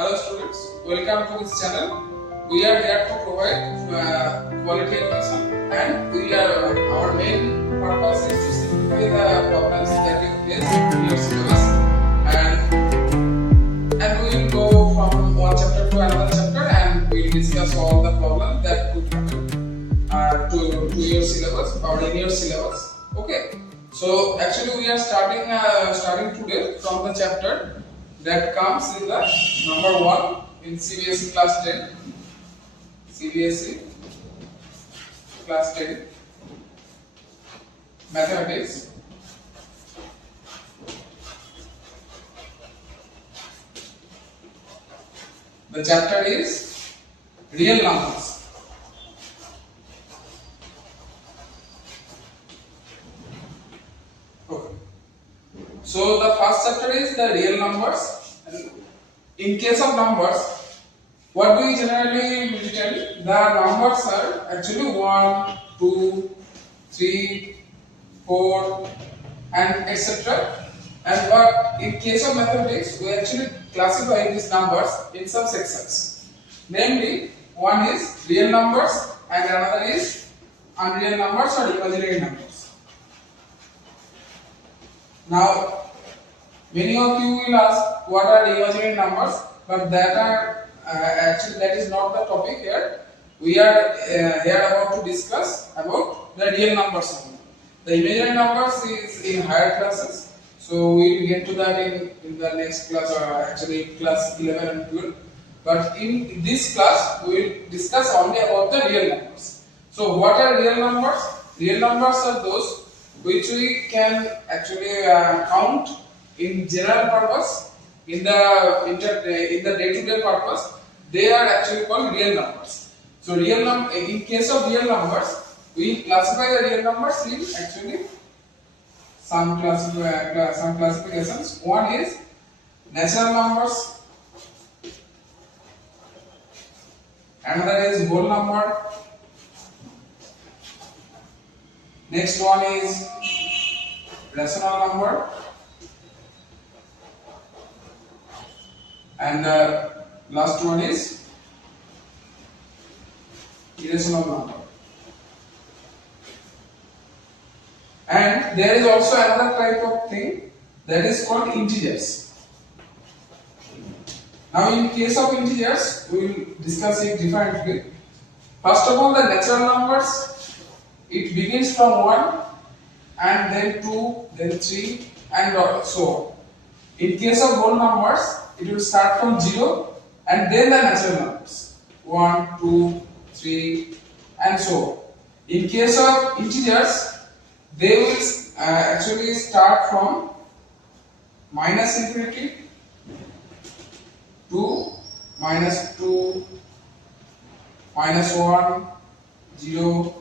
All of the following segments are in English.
Hello students, welcome to this channel. We are here to provide quality education, and our main purpose is to simplify the problems that you face in your syllabus, and we will go from one chapter to another chapter, and we will discuss all the problems that could happen to your syllabus or in your syllabus. Okay. So actually we are starting today from the chapter that comes in the number 1 in C.B.S.E class 10. C.B.S.E class 10 mathematics. The chapter is real numbers. So the first chapter is the real numbers. And in case of numbers, what do we generally tell? The numbers are actually 1, 2, 3, 4, and etc. And what in case of mathematics, we actually classify these numbers in some sections. Namely, one is real numbers and another is unreal numbers or imaginary numbers. Now, many of you will ask what are imaginary numbers, but that is not the topic here. We are here about to discuss about the real numbers only. The imaginary numbers is in higher classes, so we will get to that in the next class, or actually class 11 and 12. But in this class, we will discuss only about the real numbers. So, what are real numbers? Real numbers are those which we can actually count in general purpose, in the day-to-day purpose. They are actually called real numbers. So in case of real numbers, we classify the real numbers in actually some classifications. One is natural numbers, another is whole number. Next one is rational number, and the last one is irrational number. And there is also another type of thing that is called integers. Now, in case of integers, we will discuss it differently. First of all, the natural numbers. It begins from 1 and then 2, then 3 and so on. In case of whole numbers, it will start from 0 and then the natural numbers 1, 2, 3 and so on. In case of integers, they will actually start from minus infinity to minus 2, minus 1, 0,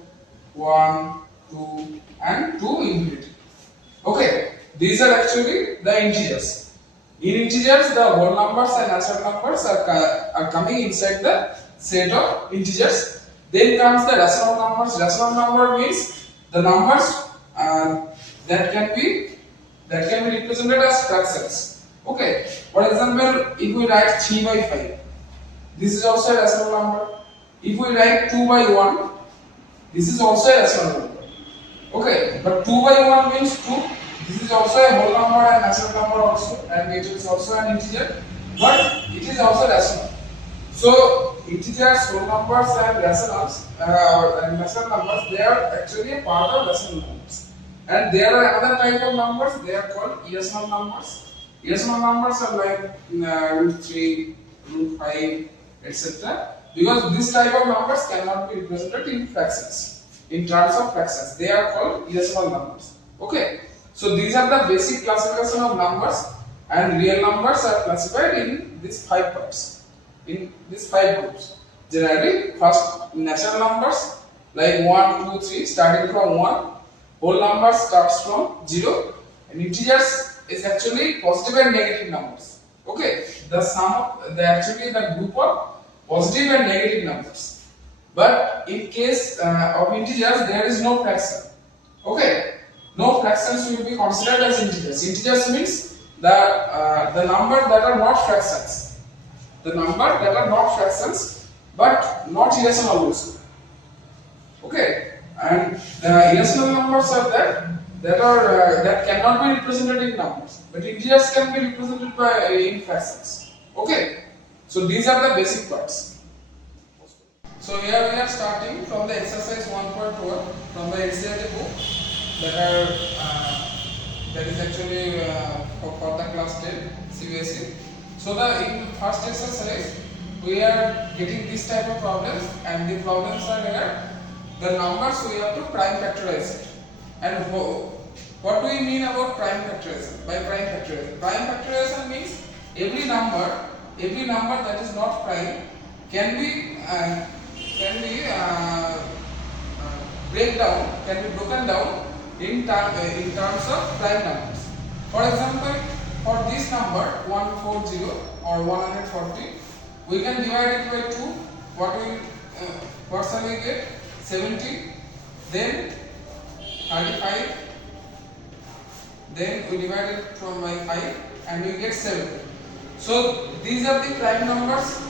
1, 2 and 2 infinity. Okay, these are actually the integers. In integers, the whole numbers and natural numbers are coming inside the set of integers. Then comes the rational numbers. Rational number means the numbers that can be represented as fractions. Okay, for example, if we write 3 by 5, this is also a rational number. If we write 2 by 1, this is also a rational number. Okay, but 2 by 1 means 2. This is also a whole number and natural number also, and it is also an integer, but it is also rational. So integers, whole numbers and rationals and natural numbers, they are actually a part of rational numbers. And there are another type of numbers, they are called irrational numbers. Irrational numbers are like root 3, root 5, etc. Because this type of numbers cannot be represented in fractions. In terms of fractions, they are called irrational numbers. Okay. So these are the basic classification of numbers, and real numbers are classified in these 5 parts. In these 5 groups. Generally, first natural numbers like 1, 2, 3 starting from 1. Whole numbers starts from 0, and integers is actually positive and negative numbers. Okay. The sum of the group of positive and negative numbers. But in case of integers, there is no fraction. Okay, no fractions will be considered as integers. Integers means the numbers that are not fractions. the numbers that are not fractions but not irrational also. Okay, and the irrational numbers are that cannot be represented in numbers, but integers can be represented by in fractions. Okay, so these are the basic parts. So here we are starting from the exercise 1.1 from the NCERT book that is actually for the class 10 C.B.S.E. So in first exercise we are getting this type of problems, and the problems are here. The numbers we have to prime factorize it. And what do we mean about prime factorization? By prime factorization, prime factorization means every number that is not prime can be broken down in terms of prime numbers. For example, for this number 140 or 140, we can divide it by 2. What shall we get? 70, then 35, then we divide it by 5 and we get 7. So these are the prime numbers,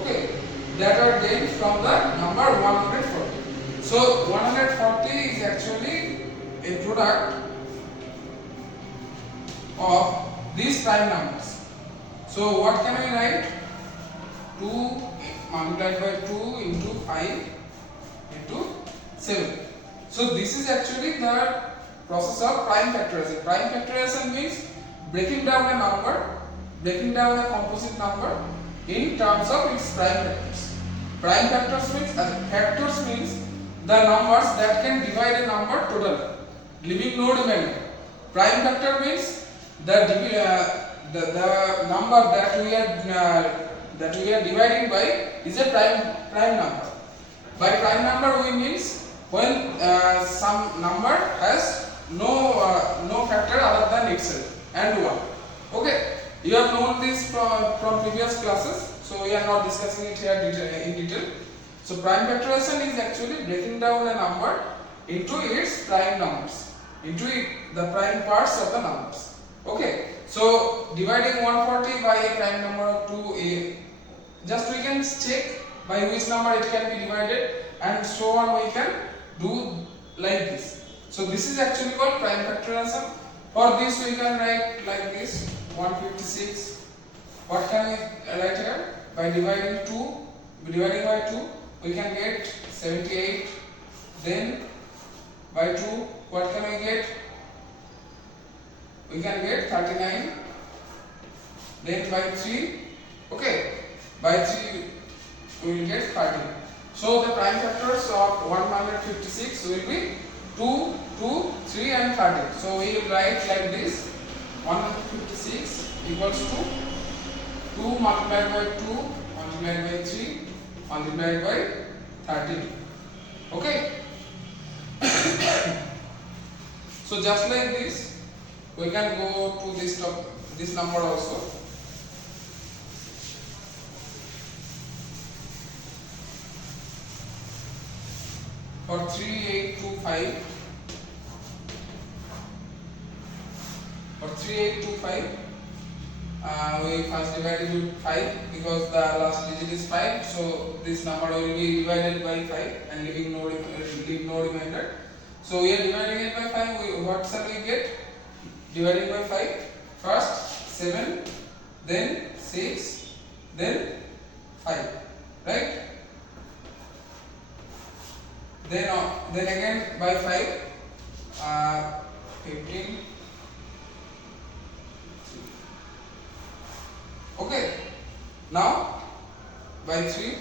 okay, that are gained from the number 140. So 140 is actually a product of these prime numbers. So what can we write? 2 multiplied by 2 into 5 into 7. So this is actually the process of prime factorization. Prime factorization means breaking down a number, breaking down a composite number in terms of its prime factors. Prime factors means the numbers that can divide a number totally, leaving no remainder. Prime factor means the number that we are dividing by is a prime number. By prime number we means when some number has no factor other than itself and 1. Okay, you have known this from previous classes, so we are not discussing it here in detail. So prime factorization is actually breaking down a number into its prime numbers, into the prime parts of the numbers. Okay, so dividing 140 by a prime number to just we can check by which number it can be divided, and so on we can do like this. So this is actually called prime factorization. For this we can write like this: 156. What can we write here? By dividing by 2 we can get 78. Then by 2 what can we get? We can get 39. Then by 3, okay, by 3 we will get 30. So the prime factors of 156 will be 2, 2, 3 and 30. So we will write like this: 156 equals to 2 multiplied by 2 multiplied by 3 multiplied by 32. Okay. So just like this we can go to this number also. For 3825, we first divided with 5 because the last digit is 5. So this number will be divided by 5 and leave no remainder. So we are dividing it by 5. What shall we get? Dividing by 5. First 7, then 6, then 5. Right? Then again by 5, 15. Okay. Now by 3.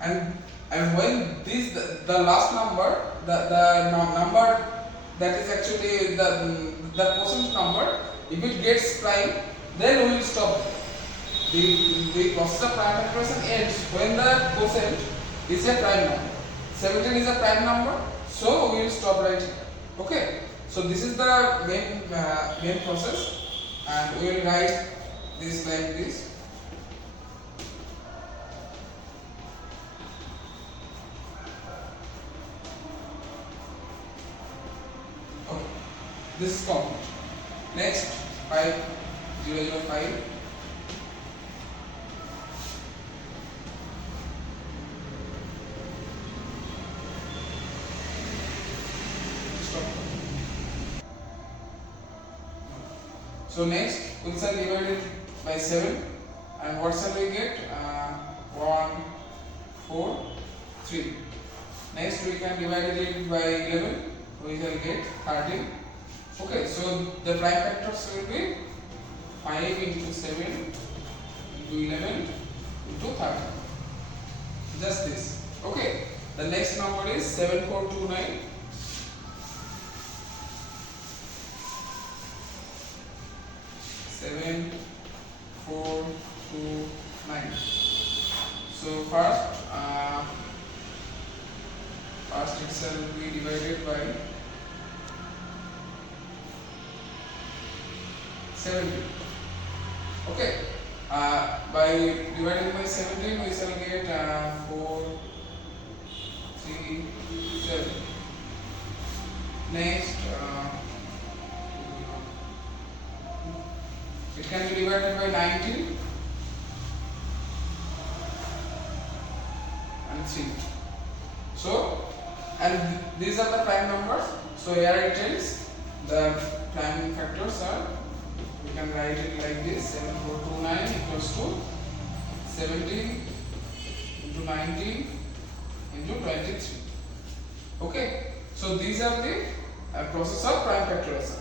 And when this the last number, the number that is actually the quotient number, if it gets prime, then we will stop. The process of prime factorization ends when the quotient is a prime number. 17 is a prime number, so we will stop right here. Okay. So this is the main process, and we will write this like this. Okay. this is complete. Next 5 0 0 5. So next we shall divide it by 7, and what shall we get? 1 4 3. Next we can divide it by 11, we shall get 13. Okay, so the prime factors will be 5 into 7 into 11 into 13. Just this. Okay, the next number is 7429. 7 4 2 9. So first it shall be divided by 17. Okay, by dividing by 17 we shall get 4 3 7. Next it can be divided by 19 and 3. So, and these are the prime numbers. So here it tells the prime factors are, we can write it like this: 7429 equals to 17 into 19 into 23. Okay, so these are the process of prime factorization.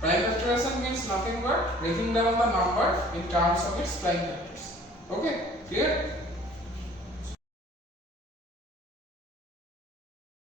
Prime factorization means nothing but breaking down the number in terms of its prime factors. Okay, clear?